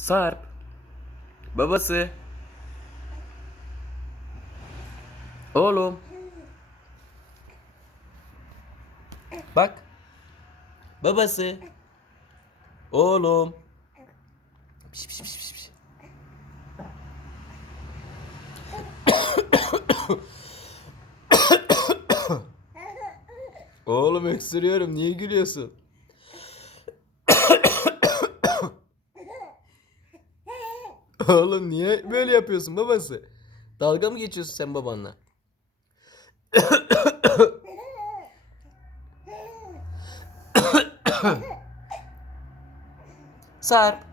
Sarp. Babası. Oğlum. Bak. Babası. Oğlum. Piş, piş, piş, piş, piş. Oğlum öksürüyorum. Niye gülüyorsun? Oğlum niye böyle yapıyorsun babası? Dalga mı geçiyorsun sen babanla? Sarp.